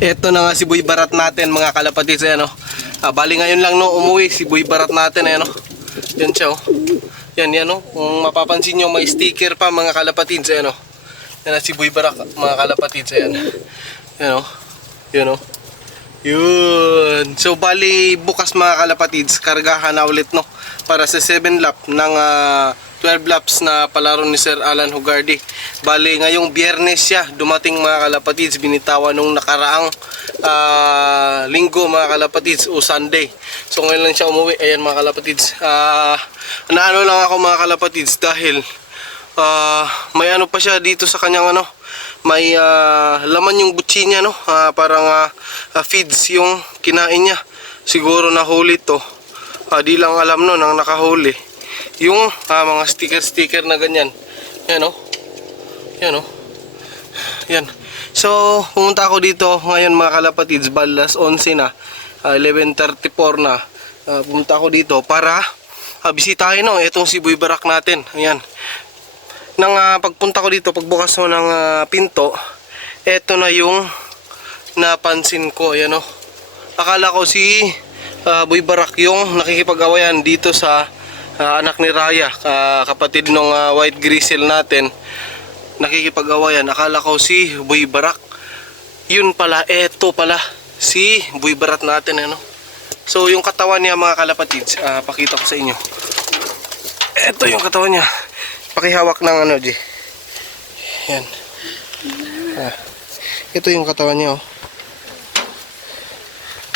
Eto na nga si Boy Barat natin mga kalapatids, ayan o. Bali ngayon lang no umuwi si Boy Barat natin, ayan o. Yan siya o. Yan o. Kung mapapansin nyo may sticker pa mga kalapatids, ayan o. Yan na si Boy Barat mga kalapatids, ayan. Yan o. Yun o. Yun. So bali bukas mga kalapatids, kargahan na ulit no. Para sa 7 lap ng 12 laps na palaro ni Sir Alan Hugardi. Bali ngayong Biyernes siya dumating mga kalapatids, binitawan nung nakaraang linggo mga kalapatids o Sunday. So ngayon lang siya umuwi. Ayan mga kalapatids. Naano lang ako mga kalapatids dahil may ano pa siya dito sa kanyang ano, may laman yung butsi niya no. Parang feeds yung kinain niya. Siguro nahuli to. Di lang alam no nang nakahuli yung mga sticker na ganyan. Yan o. Yan o. Yan. So pumunta ako dito ngayon mga kalapatids, balas 11 na, 11:34 na. Pumunta ako dito para bisitahin no itong si Boy Barak natin. Ayan. Nang pagpunta ko dito, pagbukas ko ng pinto, eto na yung napansin ko. Ayan o. Akala ko si Boy Barak yung nakikipag-awayan dito sa anak ni Raya, kapatid ng white grizzle natin, nakikipag-awayan. Akala ko si Boy Barak. Yun pala, eto pala si Boy Barat natin, ano. So yung katawan niya mga kalapatids, pakita ko sa inyo. Eto yung katawan niya. Pakihawak ng ano, G. Yan. Ito yung katawan niya, oh.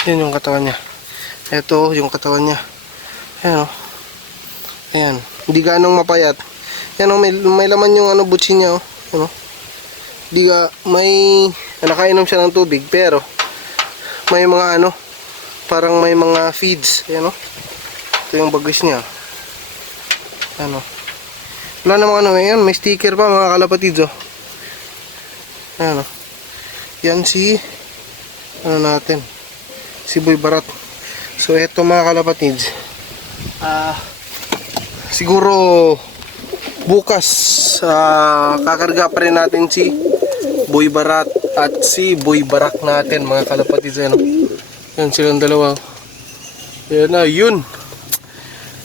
Yan yung katawan niya. Ito yung katawan niya. Ayan, oh. Ayan. Hindi ganong mapayat. Yan, oh, may laman yung ano, butsi niya, oh. Ano? Hindi ka, may nakainom siya ng tubig, pero may mga ano, parang may mga feeds. Ayan, oh. Ito yung bagwis niya. Ano? Wala namang ano, ayan, may sticker pa mga kalapatids, oh. Ayan, oh. Yan si ano natin, si Boy Barat. So eto mga kalapatids, siguro bukas kakarga pa rin natin si Boy Barat at si Boy Barak natin mga kalapatids. Ano? Yan silang dalawa. Yan na, yun.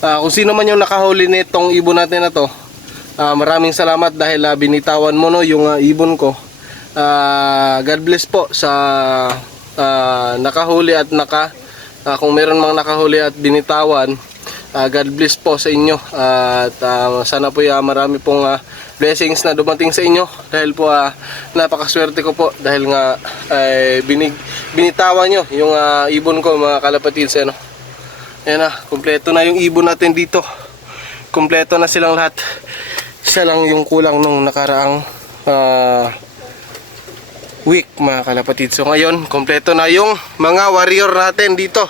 Kung sino man yung nakahuli nitong ibon natin na to, maraming salamat dahil binitawan mo no yung ibon ko. God bless po sa nakahuli at kung meron mang nakahuli at binitawan, God bless po sa inyo. At sana po marami pong blessings na dumating sa inyo dahil po napakaswerte ko po dahil nga binitawan nyo yung ibon ko mga kalapatids, ano. Ayan na, kumpleto na yung ibon natin dito. Kumpleto na silang lahat. Isa lang yung kulang nung nakaraang week mga kalapatids. So ngayon, kumpleto na yung mga warrior natin dito.